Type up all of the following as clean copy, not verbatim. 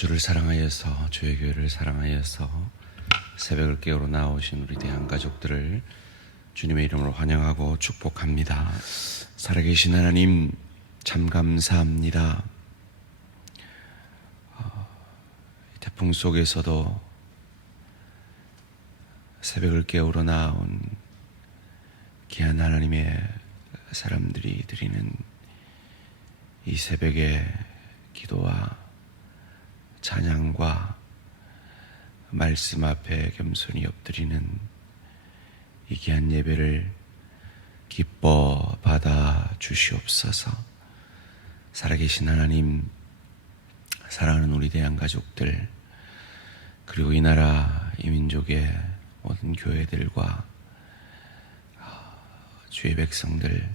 주를 사랑하여서, 주의 교회를 사랑하여서 새벽을 깨우러 나오신 우리 대한 가족들을 주님의 이름으로 환영하고 축복합니다. 살아계신 하나님 참 감사합니다. 태풍 속에서도 새벽을 깨우러 나온 귀한 하나님의 사람들이 드리는 이 새벽의 기도와 찬양과 말씀 앞에 겸손히 엎드리는 이 귀한 예배를 기뻐 받아 주시옵소서. 살아계신 하나님, 사랑하는 우리 대한 가족들, 그리고 이 나라 이 민족의 모든 교회들과 주의 백성들,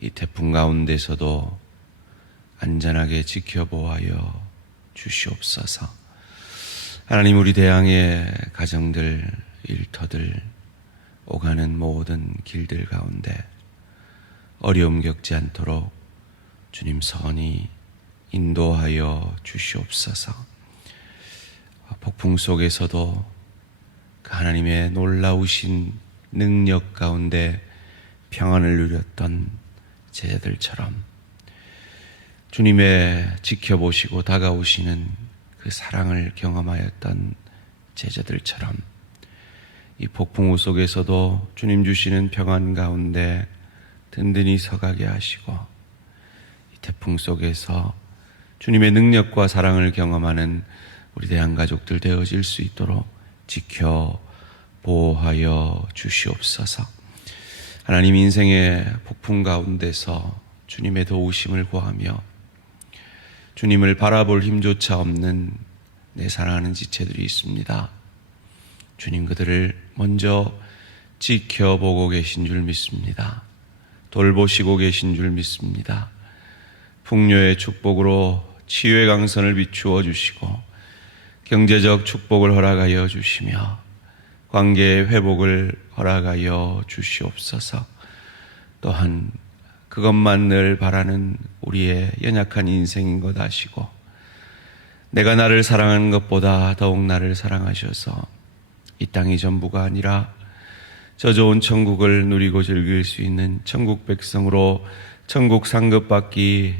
이 태풍 가운데서도 안전하게 지켜보아여 주시옵소서. 하나님, 우리 대항의 가정들, 일터들, 오가는 모든 길들 가운데 어려움 겪지 않도록 주님 선히 인도하여 주시옵소서. 폭풍 속에서도 그 하나님의 놀라우신 능력 가운데 평안을 누렸던 제자들처럼 주님의 지켜보시고 다가오시는 그 사랑을 경험하였던 제자들처럼 이 폭풍우 속에서도 주님 주시는 평안 가운데 든든히 서가게 하시고 이 태풍 속에서 주님의 능력과 사랑을 경험하는 우리 대한 가족들 되어질 수 있도록 지켜 보호하여 주시옵소서. 하나님, 인생의 폭풍 가운데서 주님의 도우심을 구하며 주님을 바라볼 힘조차 없는 내 사랑하는 지체들이 있습니다. 주님, 그들을 먼저 지켜보고 계신 줄 믿습니다. 돌보시고 계신 줄 믿습니다. 풍요의 축복으로 치유의 강선을 비추어 주시고 경제적 축복을 허락하여 주시며 관계의 회복을 허락하여 주시옵소서. 또한 그것만 늘 바라는 우리의 연약한 인생인 것 아시고 내가 나를 사랑하는 것보다 더욱 나를 사랑하셔서 이 땅이 전부가 아니라 저 좋은 천국을 누리고 즐길 수 있는 천국 백성으로 천국 상급받게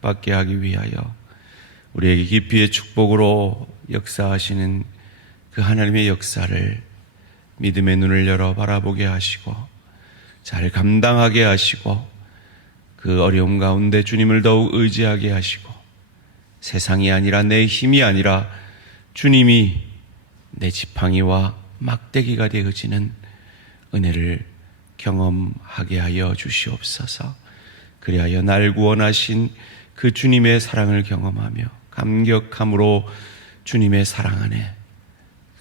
하기 위하여 우리에게 깊이의 축복으로 역사하시는 그 하나님의 역사를 믿음의 눈을 열어 바라보게 하시고 잘 감당하게 하시고 그 어려움 가운데 주님을 더욱 의지하게 하시고 세상이 아니라 내 힘이 아니라 주님이 내 지팡이와 막대기가 되어지는 은혜를 경험하게 하여 주시옵소서. 그리하여 날 구원하신 그 주님의 사랑을 경험하며 감격함으로 주님의 사랑 안에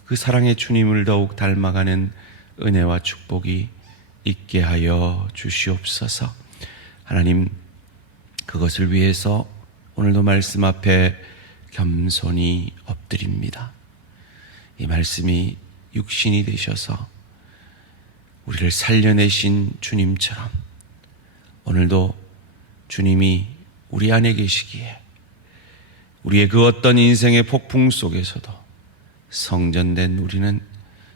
그 사랑의 주님을 더욱 닮아가는 은혜와 축복이 있게 하여 주시옵소서. 하나님, 그것을 위해서 오늘도 말씀 앞에 겸손히 엎드립니다. 이 말씀이 육신이 되셔서 우리를 살려내신 주님처럼 오늘도 주님이 우리 안에 계시기에 우리의 그 어떤 인생의 폭풍 속에서도 성전된 우리는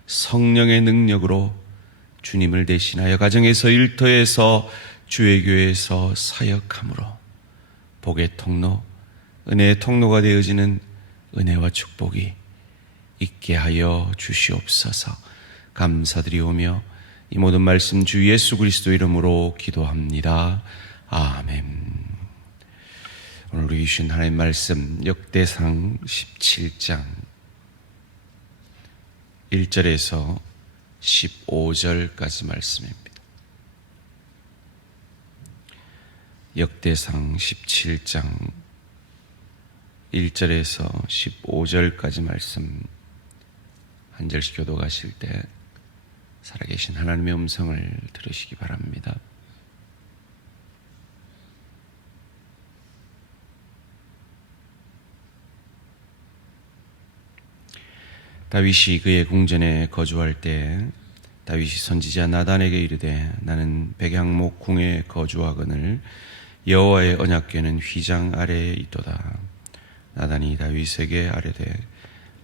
성령의 능력으로 주님을 대신하여 가정에서, 일터에서, 주의 교회에서 사역함으로 복의 통로, 은혜의 통로가 되어지는 은혜와 축복이 있게 하여 주시옵소서. 감사드리오며 이 모든 말씀 주 예수 그리스도 이름으로 기도합니다. 아멘. 오늘 우리 주신 하나님의 말씀 역대상 17장 1절에서 15절까지 말씀입니다. 역대상 17장 1절에서 15절까지 말씀 한 절씩 교독하실 때 살아계신 하나님의 음성을 들으시기 바랍니다. 다윗이 그의 궁전에 거주할 때 다윗이 선지자 나단에게 이르되 나는 백향목 궁에 거주하거늘 여호와의 언약궤는 휘장 아래에 있도다. 나단이 다윗에게 아뢰되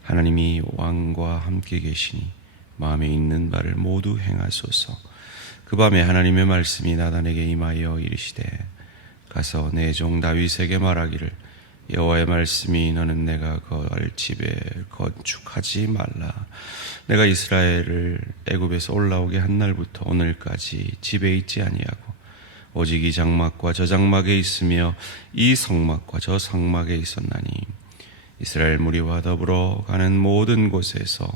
하나님이 왕과 함께 계시니 마음에 있는 바를 모두 행하소서. 그 밤에 하나님의 말씀이 나단에게 임하여 이르시되 가서 내 종 다윗에게 말하기를 여호와의 말씀이 너는 내가 거할 집에 건축하지 말라. 내가 이스라엘을 애굽에서 올라오게 한 날부터 오늘까지 집에 있지 아니하고 오직 이 장막과 저 장막에 있으며 이 성막과 저 성막에 있었나니 이스라엘 무리와 더불어 가는 모든 곳에서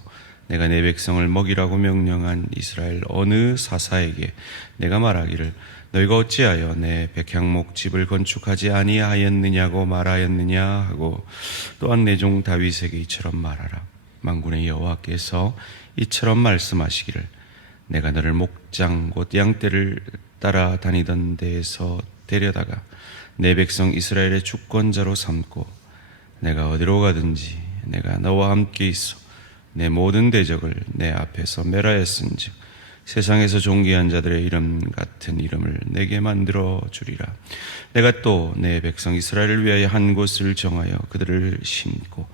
내가 내 백성을 먹이라고 명령한 이스라엘 어느 사사에게 내가 말하기를 너희가 어찌하여 내 백향목 집을 건축하지 아니하였느냐고 말하였느냐 하고 또한 내 종 다윗에게 이처럼 말하라. 만군의 여호와께서 이처럼 말씀하시기를 내가 너를 목장 곧 양떼를 따라 다니던 데에서 데려다가 내 백성 이스라엘의 주권자로 삼고 내가 어디로 가든지 내가 너와 함께 있어 내 모든 대적을 내 앞에서 멸하였은즉 세상에서 존귀한 자들의 이름 같은 이름을 내게 만들어 주리라. 내가 또 내 백성 이스라엘을 위하여 한 곳을 정하여 그들을 심고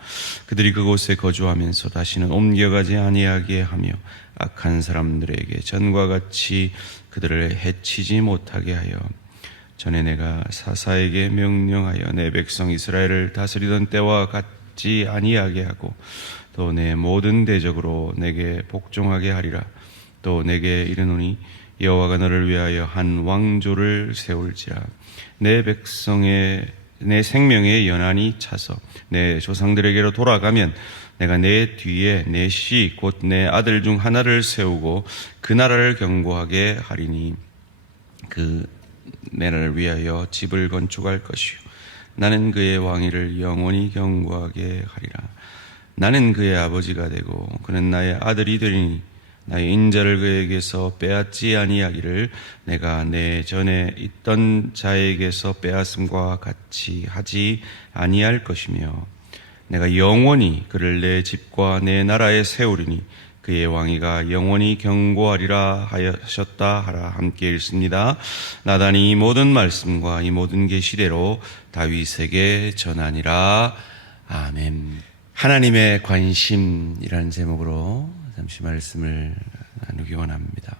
그들이 그곳에 거주하면서 다시는 옮겨가지 아니하게 하며 악한 사람들에게 전과 같이 그들을 해치지 못하게 하여 전에 내가 사사에게 명령하여 내 백성 이스라엘을 다스리던 때와 같지 아니하게 하고 또 내 모든 대적으로 내게 복종하게 하리라. 또 내게 이르노니 여호와가 너를 위하여 한 왕조를 세울지라. 내 백성의 내 생명의 연한이 차서 내 조상들에게로 돌아가면 내가 내 뒤에 내 씨 곧 내 아들 중 하나를 세우고 그 나라를 견고하게 하리니 그 나라를 위하여 집을 건축할 것이요 나는 그의 왕위를 영원히 견고하게 하리라. 나는 그의 아버지가 되고 그는 나의 아들이 되리니 나의 인자를 그에게서 빼앗지 아니하기를 내가 내 전에 있던 자에게서 빼앗음과 같이 하지 아니할 것이며 내가 영원히 그를 내 집과 내 나라에 세우리니 그의 왕위가 영원히 견고하리라 하셨다 하라. 함께 읽습니다. 나단이 이 모든 말씀과 이 모든 계시대로 다윗에게 전하니라. 아멘. 하나님의 관심이라는 제목으로 잠시 말씀을 나누기 원합니다.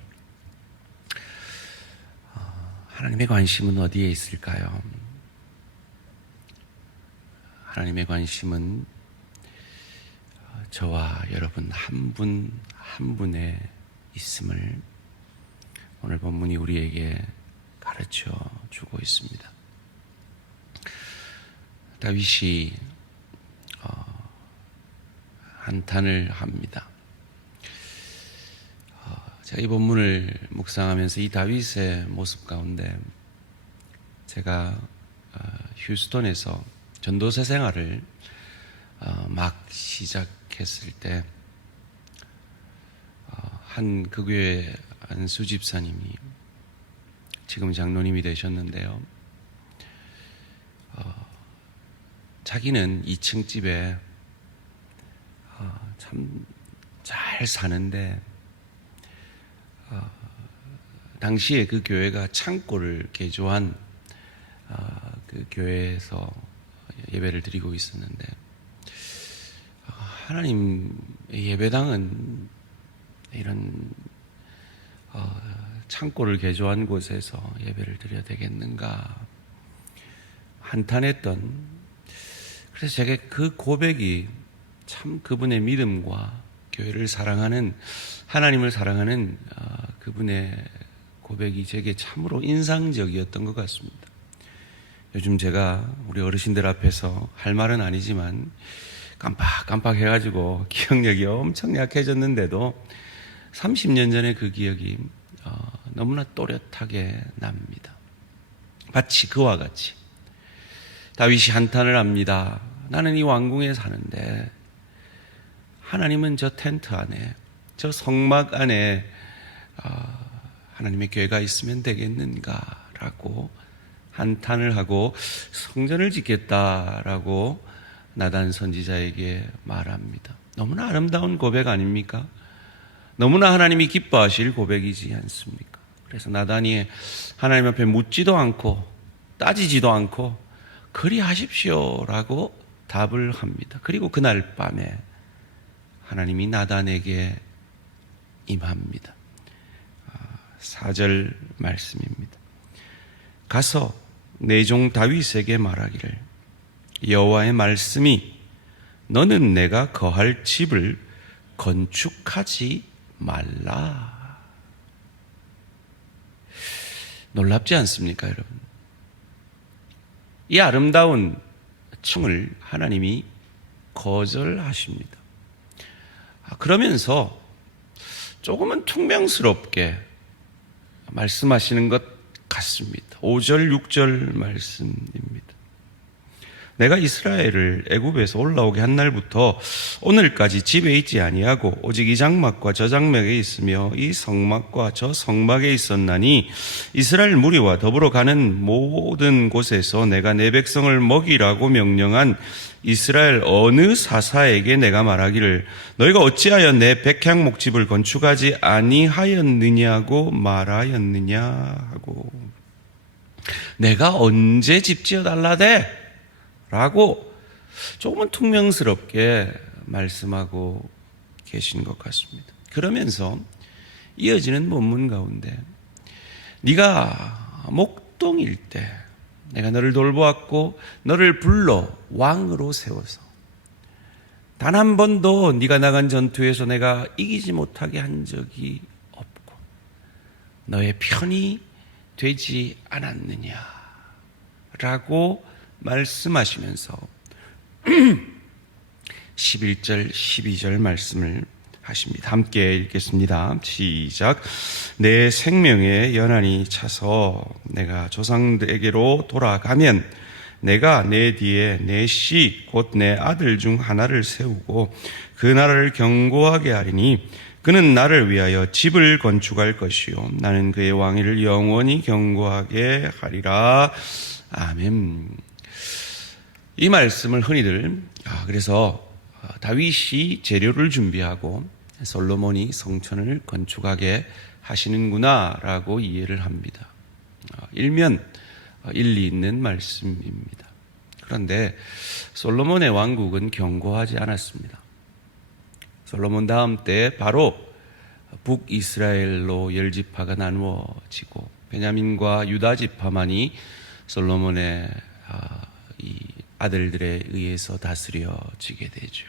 하나님의 관심은 어디에 있을까요? 하나님의 관심은 저와 여러분 한 분 한 분에 있음을 오늘 본문이 우리에게 가르쳐 주고 있습니다. 다윗이 한탄을 합니다. 제가 이 본문을 묵상하면서 이 다윗의 모습 가운데 제가 휴스턴에서 전도사 생활을 막 시작했을 때 한 그 교회 안수 집사님이 지금 장로님이 되셨는데요. 자기는 2층 집에 참 잘 사는데 당시에 그 교회가 창고를 개조한 그 교회에서 예배를 드리고 있었는데 하나님의 예배당은 이런 창고를 개조한 곳에서 예배를 드려야 되겠는가 한탄했던, 그래서 제가 그 고백이 참 그분의 믿음과 교회를 사랑하는, 하나님을 사랑하는 그분의 고백이 제게 참으로 인상적이었던 것 같습니다. 요즘 제가 우리 어르신들 앞에서 할 말은 아니지만 깜빡깜빡 해가지고 기억력이 엄청 약해졌는데도 30년 전에 그 기억이 너무나 또렷하게 납니다. 마치 그와 같이 다윗이 한탄을 합니다. 나는 이 왕궁에 사는데 하나님은 저 텐트 안에, 저 성막 안에 하나님의 교회가 있으면 되겠는가라고 한탄을 하고 성전을 짓겠다라고 나단 선지자에게 말합니다. 너무나 아름다운 고백 아닙니까? 너무나 하나님이 기뻐하실 고백이지 않습니까? 그래서 나단이 하나님 앞에 묻지도 않고 따지지도 않고 그리하십시오라고 답을 합니다. 그리고 그날 밤에 하나님이 나단에게 임합니다. 4절 말씀입니다. 가서 내 종 다윗에게 말하기를 여호와의 말씀이 너는 내가 거할 집을 건축하지 말라. 놀랍지 않습니까, 여러분? 이 아름다운 층을 하나님이 거절하십니다. 그러면서 조금은 퉁명스럽게 말씀하시는 것 같습니다. 5절, 6절 말씀입니다. 내가 이스라엘을 애굽에서 올라오게 한 날부터 오늘까지 집에 있지 아니하고 오직 이 장막과 저 장막에 있으며 이 성막과 저 성막에 있었나니 이스라엘 무리와 더불어 가는 모든 곳에서 내가 내 백성을 먹이라고 명령한 이스라엘 어느 사사에게 내가 말하기를 너희가 어찌하여 내 백향 목집을 건축하지 아니하였느냐고 말하였느냐 하고 내가 언제 집 지어달라대? 라고 조금은 퉁명스럽게 말씀하고 계신 것 같습니다. 그러면서 이어지는 본문 가운데 네가 목동일 때 내가 너를 돌보았고 너를 불러 왕으로 세워서 단 한 번도 네가 나간 전투에서 내가 이기지 못하게 한 적이 없고 너의 편이 되지 않았느냐라고 말씀하시면서 11절, 12절 말씀을 하십니다. 함께 읽겠습니다. 시작. 내 생명의 연한이 차서 내가 조상들에게로 돌아가면 내가 내 뒤에 내 씨 곧 내 아들 중 하나를 세우고 그 나라를 견고하게 하리니 그는 나를 위하여 집을 건축할 것이요 나는 그의 왕위를 영원히 견고하게 하리라. 아멘. 이 말씀을 흔히들 그래서 다윗이 재료를 준비하고 솔로몬이 성전을 건축하게 하시는구나라고 이해를 합니다. 일면 일리 있는 말씀입니다. 그런데 솔로몬의 왕국은 견고하지 않았습니다. 솔로몬 다음 때 바로 북이스라엘로 10지파가 나누어지고 베냐민과 유다 지파만이 솔로몬의 이 아들들에 의해서 다스려지게 되죠.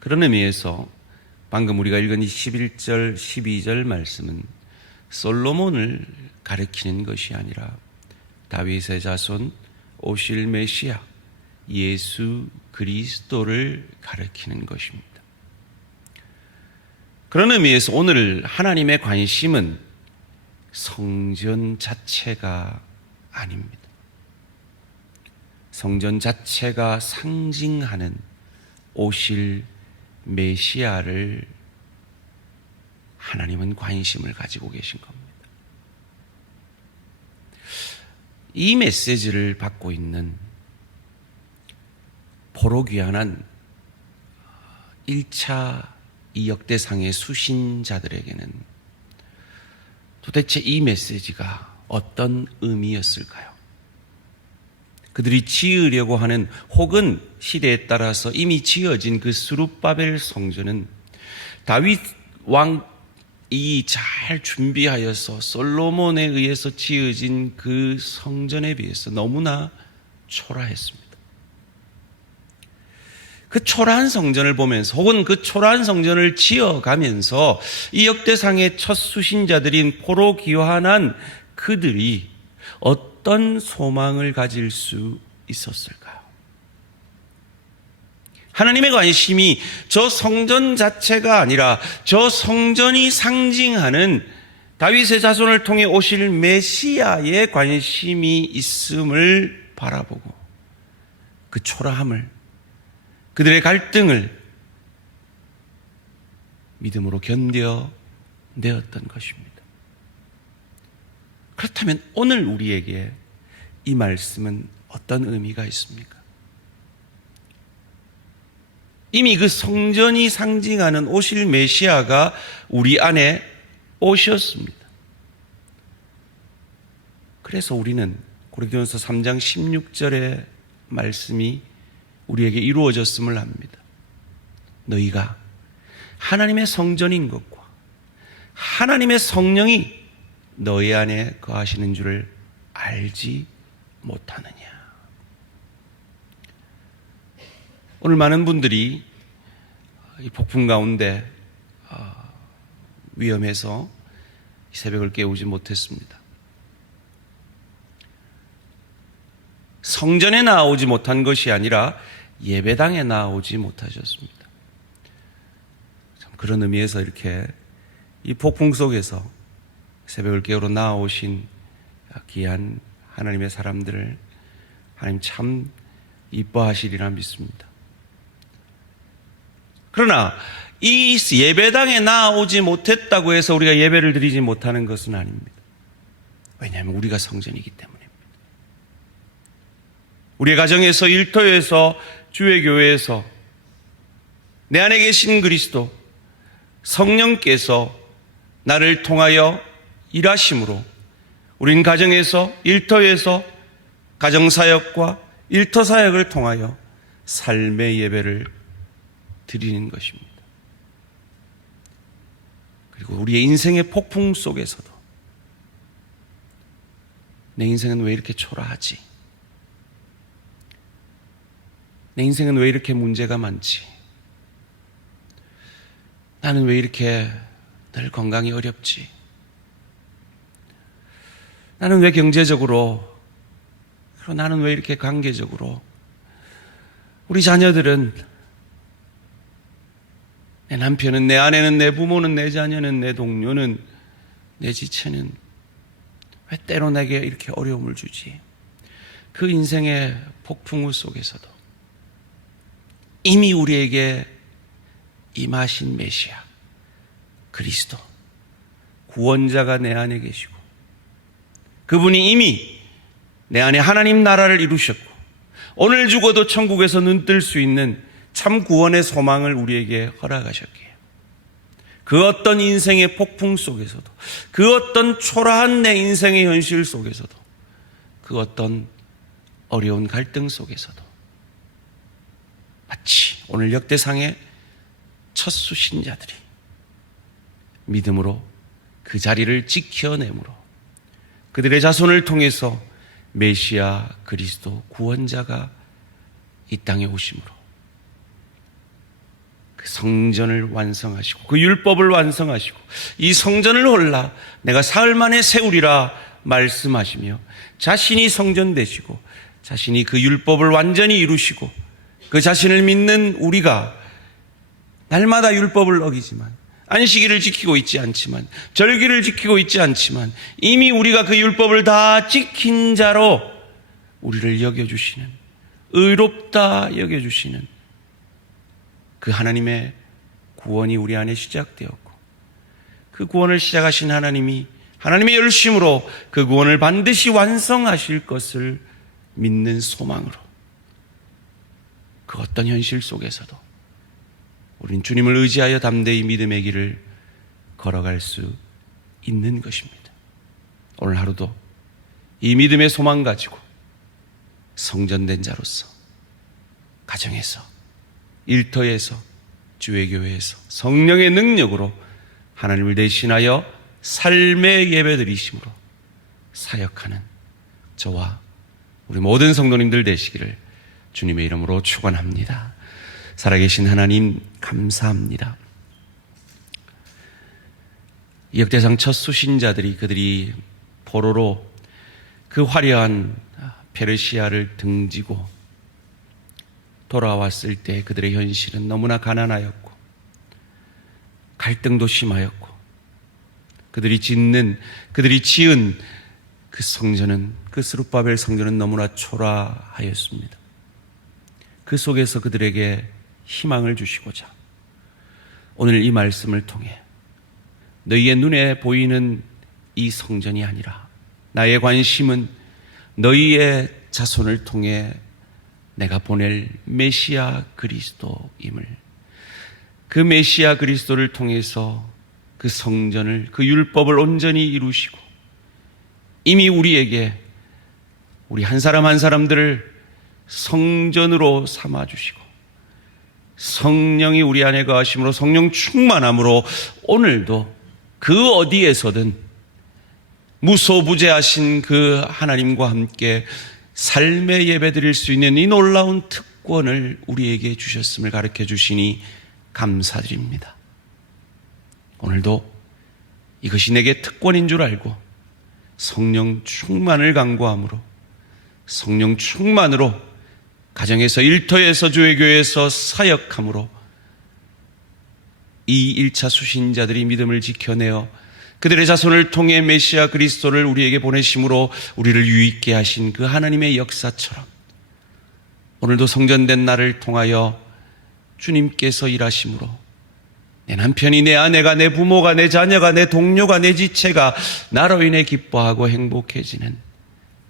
그런 의미에서 방금 우리가 읽은 이 11절, 12절 말씀은 솔로몬을 가리키는 것이 아니라 다윗의 자손 오실 메시아 예수 그리스도를 가리키는 것입니다. 그런 의미에서 오늘 하나님의 관심은 성전 자체가 아닙니다. 성전 자체가 상징하는 오실 메시아를 하나님은 관심을 가지고 계신 겁니다. 이 메시지를 받고 있는 보로 귀환한 1차 이 역대상의 수신자들에게는 도대체 이 메시지가 어떤 의미였을까요? 그들이 지으려고 하는 혹은 시대에 따라서 이미 지어진 그 스룹바벨 성전은 다윗 왕이 잘 준비하여서 솔로몬에 의해서 지어진 그 성전에 비해서 너무나 초라했습니다. 그 초라한 성전을 보면서 혹은 그 초라한 성전을 지어가면서 이 역대상의 첫 수신자들인 포로 귀환한 그들이 어떤 소망을 가질 수 있었을까요? 하나님의 관심이 저 성전 자체가 아니라 저 성전이 상징하는 다윗의 자손을 통해 오실 메시아의 관심이 있음을 바라보고 그 초라함을 그들의 갈등을 믿음으로 견뎌내었던 것입니다. 그렇다면 오늘 우리에게 이 말씀은 어떤 의미가 있습니까? 이미 그 성전이 상징하는 오실 메시아가 우리 안에 오셨습니다. 그래서 우리는 고린도전서 3장 16절의 말씀이 우리에게 이루어졌음을 압니다. 너희가 하나님의 성전인 것과 하나님의 성령이 너희 안에 거하시는 줄을 알지 못하느냐. 오늘 많은 분들이 이 폭풍 가운데 위험해서 새벽을 깨우지 못했습니다. 성전에 나오지 못한 것이 아니라 예배당에 나오지 못하셨습니다. 참 그런 의미에서 이렇게 이 폭풍 속에서 새벽을 깨우러 나오신 귀한 하나님의 사람들을 하나님 참 이뻐하시리라 믿습니다. 그러나 이 예배당에 나오지 못했다고 해서 우리가 예배를 드리지 못하는 것은 아닙니다. 왜냐하면 우리가 성전이기 때문입니다. 우리의 가정에서, 일터에서, 주의 교회에서 내 안에 계신 그리스도 성령께서 나를 통하여 일하심으로 우린 가정에서, 일터에서 가정사역과 일터사역을 통하여 삶의 예배를 드리는 것입니다. 그리고 우리의 인생의 폭풍 속에서도 내 인생은 왜 이렇게 초라하지? 내 인생은 왜 이렇게 문제가 많지? 나는 왜 이렇게 늘 건강이 어렵지? 나는 왜 경제적으로, 그리고 나는 왜 이렇게 관계적으로, 우리 자녀들은, 내 남편은, 내 아내는, 내 부모는, 내 자녀는, 내 동료는, 내 지체는 왜 때로 내게 이렇게 어려움을 주지? 그 인생의 폭풍우 속에서도 이미 우리에게 임하신 메시아 그리스도 구원자가 내 안에 계시고 그분이 이미 내 안에 하나님 나라를 이루셨고 오늘 죽어도 천국에서 눈뜰 수 있는 참 구원의 소망을 우리에게 허락하셨기에 그 어떤 인생의 폭풍 속에서도 그 어떤 초라한 내 인생의 현실 속에서도 그 어떤 어려운 갈등 속에서도 마치 오늘 역대상의 첫 수신자들이 믿음으로 그 자리를 지켜내므로 그들의 자손을 통해서 메시아 그리스도 구원자가 이 땅에 오심으로 그 성전을 완성하시고 그 율법을 완성하시고 이 성전을 홀라 내가 사흘 만에 세우리라 말씀하시며 자신이 성전 되시고 자신이 그 율법을 완전히 이루시고 그 자신을 믿는 우리가 날마다 율법을 어기지만 안식일을 지키고 있지 않지만 절기를 지키고 있지 않지만 이미 우리가 그 율법을 다 지킨 자로 우리를 여겨주시는 의롭다 여겨주시는 그 하나님의 구원이 우리 안에 시작되었고 그 구원을 시작하신 하나님이 하나님의 열심으로 그 구원을 반드시 완성하실 것을 믿는 소망으로 그 어떤 현실 속에서도 우린 주님을 의지하여 담대히 믿음의 길을 걸어갈 수 있는 것입니다. 오늘 하루도 이 믿음의 소망 가지고 성전된 자로서 가정에서 일터에서 주의 교회에서 성령의 능력으로 하나님을 대신하여 삶의 예배드리심으로 사역하는 저와 우리 모든 성도님들 되시기를 주님의 이름으로 축원합니다. 살아계신 하나님 감사합니다. 역대상 첫 수신자들이 그들이 포로로 그 화려한 페르시아를 등지고 돌아왔을 때 그들의 현실은 너무나 가난하였고 갈등도 심하였고 그들이 지은 그 성전은 그 스룹바벨 성전은 너무나 초라하였습니다. 그 속에서 그들에게 희망을 주시고자 오늘 이 말씀을 통해 너희의 눈에 보이는 이 성전이 아니라 나의 관심은 너희의 자손을 통해 내가 보낼 메시아 그리스도임을 그 메시아 그리스도를 통해서 그 성전을 그 율법을 온전히 이루시고 이미 우리에게 우리 한 사람 한 사람들을 성전으로 삼아주시고 성령이 우리 안에 거하심으로 성령 충만함으로 오늘도 그 어디에서든 무소부재하신 그 하나님과 함께 삶의 예배 드릴 수 있는 이 놀라운 특권을 우리에게 주셨음을 가르쳐 주시니 감사드립니다. 오늘도 이것이 내게 특권인 줄 알고 성령 충만을 간구함으로 성령 충만으로 가정에서 일터에서 교회에서 사역함으로 이 1차 수신자들이 믿음을 지켜내어 그들의 자손을 통해 메시아 그리스도를 우리에게 보내심으로 우리를 유익게 하신 그 하나님의 역사처럼 오늘도 성전된 나를 통하여 주님께서 일하심으로 내 남편이, 내 아내가, 내 부모가, 내 자녀가, 내 동료가, 내 지체가 나로 인해 기뻐하고 행복해지는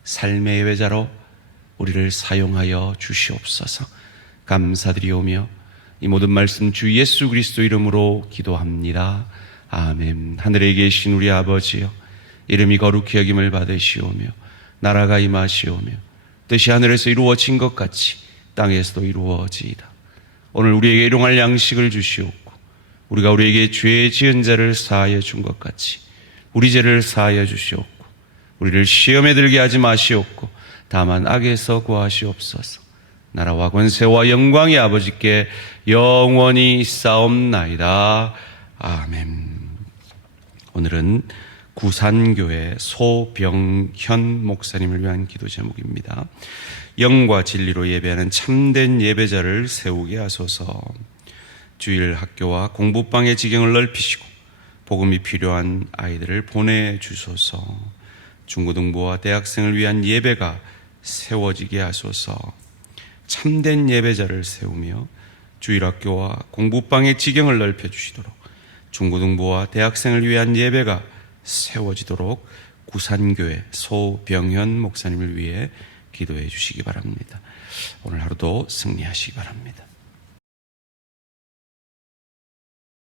삶의 예배자로 우리를 사용하여 주시옵소서. 감사드리오며 이 모든 말씀 주 예수 그리스도 이름으로 기도합니다. 아멘. 하늘에 계신 우리 아버지여, 이름이 거룩히 여김을 받으시오며 나라가 임하시오며 뜻이 하늘에서 이루어진 것 같이 땅에서도 이루어지이다. 오늘 우리에게 일용할 양식을 주시옵고 우리가 우리에게 죄 지은 자를 사하여 준 것 같이 우리 죄를 사하여 주시옵고 우리를 시험에 들게 하지 마시옵고 다만 악에서 구하시옵소서. 나라와 권세와 영광이 아버지께 영원히 있사옵나이다. 아멘. 오늘은 구산교회 소병현 목사님을 위한 기도 제목입니다. 영과 진리로 예배하는 참된 예배자를 세우게 하소서. 주일 학교와 공부방의 지경을 넓히시고 복음이 필요한 아이들을 보내주소서. 중고등부와 대학생을 위한 예배가 세워지게 하소서. 참된 예배자를 세우며 주일 학교와 공부방의 지경을 넓혀주시도록 중고등부와 대학생을 위한 예배가 세워지도록 구산교회 소병현 목사님을 위해 기도해 주시기 바랍니다. 오늘 하루도 승리하시기 바랍니다.